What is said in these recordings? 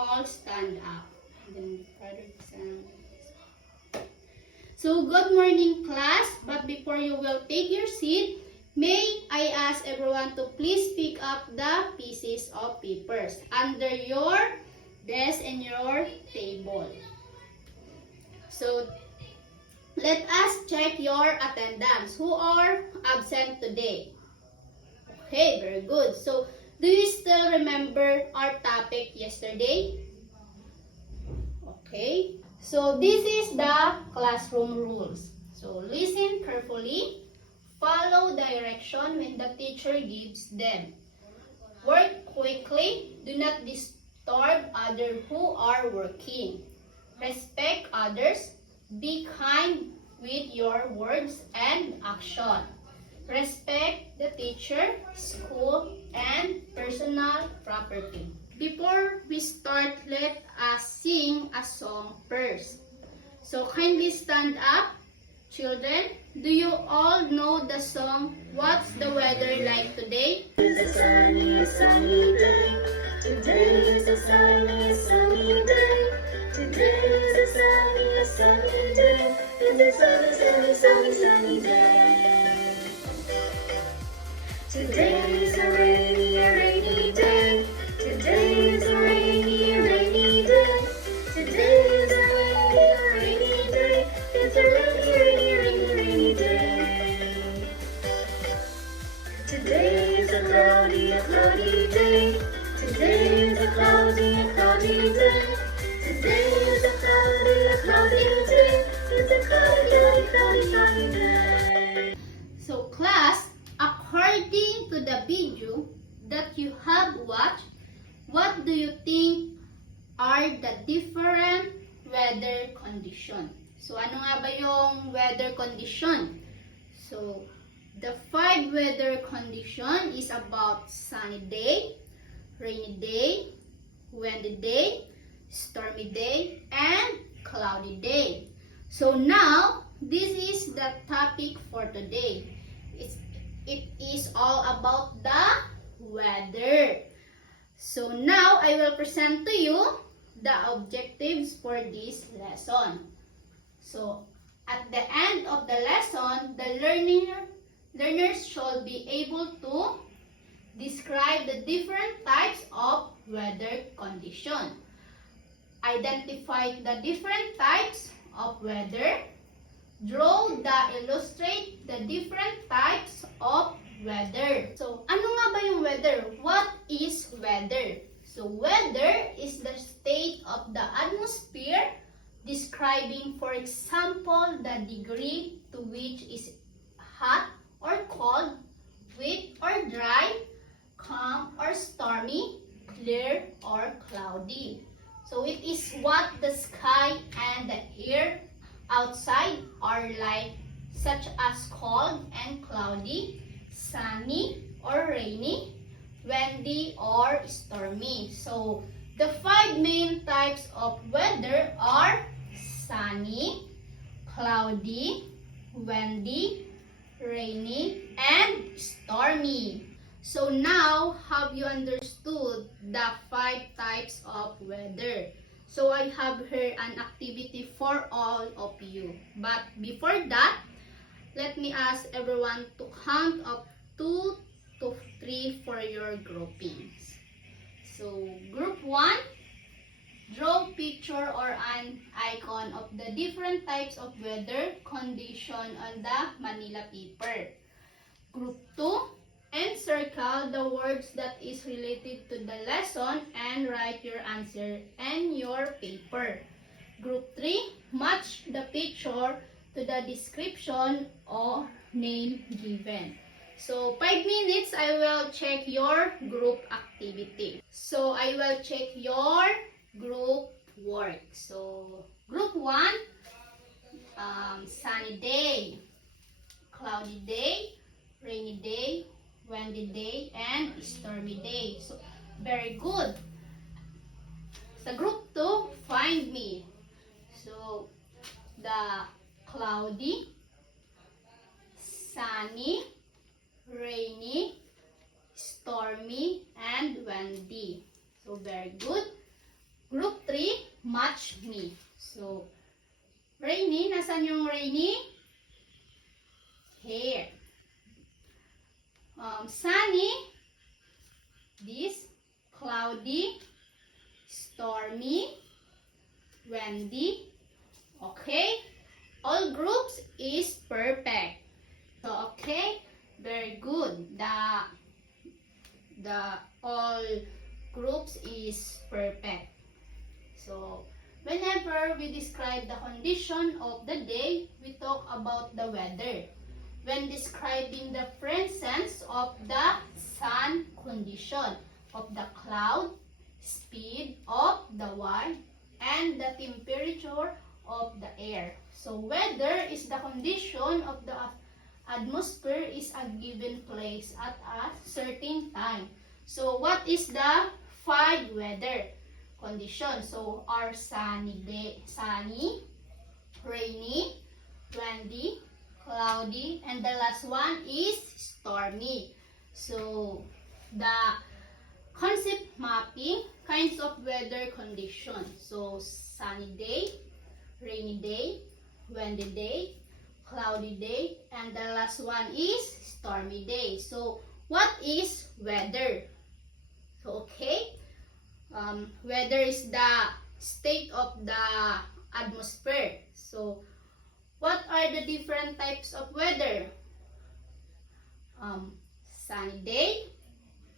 all stand up? So, good morning class, but before you will take your seat, may I ask everyone to please pick up the pieces of papers under your desk and your table. So, let us check your attendance. Who are absent today? Okay, very good. So, do you still remember our topic yesterday? Okay. So, this is the classroom rules. So, listen carefully. Follow direction when the teacher gives them. Work quickly. Do not disturb others who are working. Respect others. Be kind with your words and action. Respect the teacher, school, and personal property. Before we start, let us sing a song first. So kindly stand up, children. Do you all know the song, What's the Weather Like Today? It's a sunny day. Today is a sunny day. Today is a sunny day. It's a sunny day. Today is a rainy day. Today is a rainy day. Today is a rainy day. It's a rainy day. Today is a cloudy day. Today is a cloudy day. Today is a cloudy day. It's a cloudy day. So class, according to the video that you have watched, what do you think are the different weather condition? So ano nga ba yung weather condition? So the 5 weather condition is about sunny day, rainy day, windy day, stormy day, and cloudy day. So now, this is the topic for today. It is all about the weather. So now, I will present to you the objectives for this lesson. So, at the end of the lesson, the learners should be able to describe the different types of weather condition. Identify the different types of weather. Draw the illustrate the different types of weather. So, ano nga ba yung weather? What is weather? So, weather is the state of the atmosphere describing, for example, the degree to which is hot or cold, wet or dry, calm or stormy, clear or cloudy. So it is what the sky and the air outside are like, such as cold and cloudy, sunny or rainy, windy or stormy. So the 5 main types of weather are sunny, cloudy, windy, rainy, and stormy. So now, have you understood the 5 types of weather? So I have here an activity for all of you. But before that, let me ask everyone to count up 2 to 3 for your groupings. So group 1, draw picture or an icon of the different types of weather condition on the Manila paper. Group 2, encircle the words that is related to the lesson and write your answer in your paper. Group 3, match the picture to the description or name given. So 5 minutes, I will check your group activity. So I will check your group work. So group 1, sunny day, cloudy day, rainy day, windy day, and stormy day. So very good. Sa group 2, find me. So the cloudy, sunny, rainy, stormy, and windy. So very good. Group 3, match me. So, Rainy, nasan yung Rainy? Here. Sunny, this. Cloudy, stormy, windy. Okay, all groups is perfect. So, okay, very good. The all groups is perfect. So, whenever we describe the condition of the day, we talk about the weather. When describing the presence of the sun condition, of the cloud, speed of the wind, and the temperature of the air. So, weather is the condition of the atmosphere is a given place at a certain time. So, what is the 5 weather condition? So, our sunny day, sunny, rainy, windy, cloudy, and the last one is stormy. So, the concept mapping, kinds of weather conditions. So, sunny day, rainy day, windy day, cloudy day, and the last one is stormy day. So, what is weather? So, okay, weather is the state of the atmosphere. So, what are the different types of weather? Sunny day,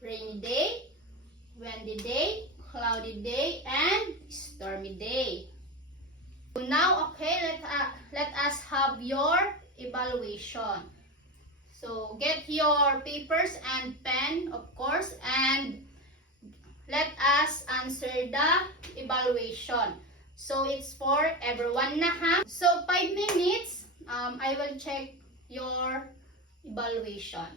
rainy day, windy day, cloudy day, and stormy day. So now, okay, let us have your evaluation. So get your papers and pen, of course, and let us answer the evaluation. So it's for everyone na ha. So 5 minutes, I will check your evaluation.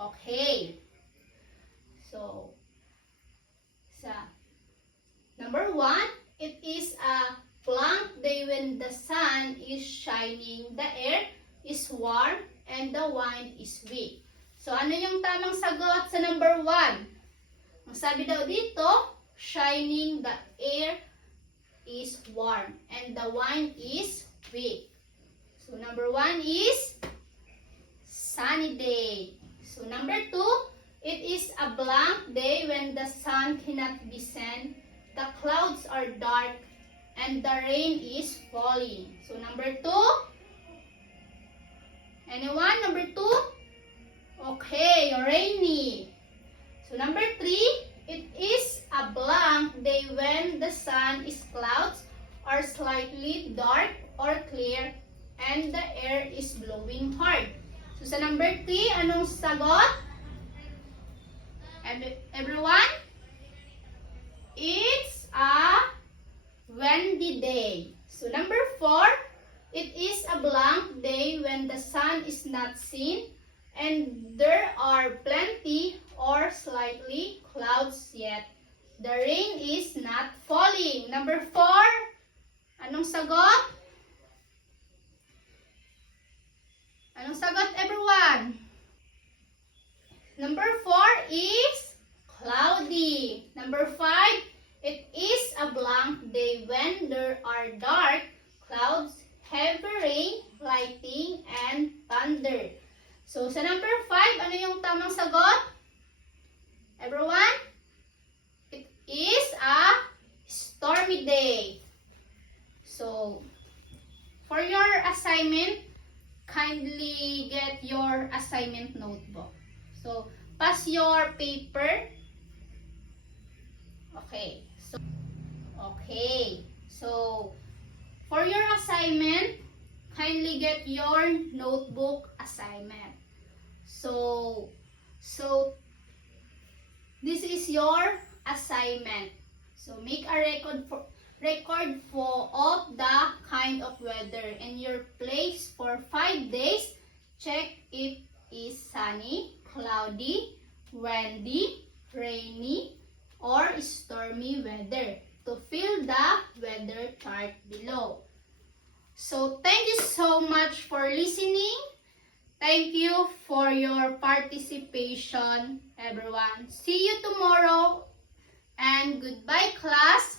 Okay. So, number 1, it is a blank day when the sun is shining, the air is warm, and the wind is weak. So, ano yung tamang sagot sa number 1? Ang sabi daw dito, shining, the air is warm, and the wind is weak. So, number 1 is sunny day. So, number 2, it is a blank day when the sun cannot be seen, the clouds are dark, and the rain is falling. So, number 2? Anyone? Number 2? Okay, rainy. So, number 3, it is a blank day when the sun is clouds are slightly dark or clear, and the air is blowing hard. So, sa number 3, anong sagot? Everyone? It's a windy day. So, number 4, it is a blank day when the sun is not seen and there are plenty or slightly clouds yet the rain is not falling. Number 4, anong sagot? Anong sagot, everyone? Number 4 is cloudy. Number 5, it is a blank day when there are dark clouds, heavy rain, lightning, and thunder. So, sa number 5, ano yung tamang sagot? Everyone? It is a stormy day. So, for your assignment, kindly get your assignment notebook. So, pass your paper. Okay. So, for your assignment, kindly get your notebook assignment. So this is your assignment. So, make a record for of the kind of weather in your place for 5 days. Check if is sunny, cloudy, windy, rainy, or stormy weather to fill the weather chart below. So, thank you so much for listening. Thank you for your participation, everyone. See you tomorrow And goodbye, class.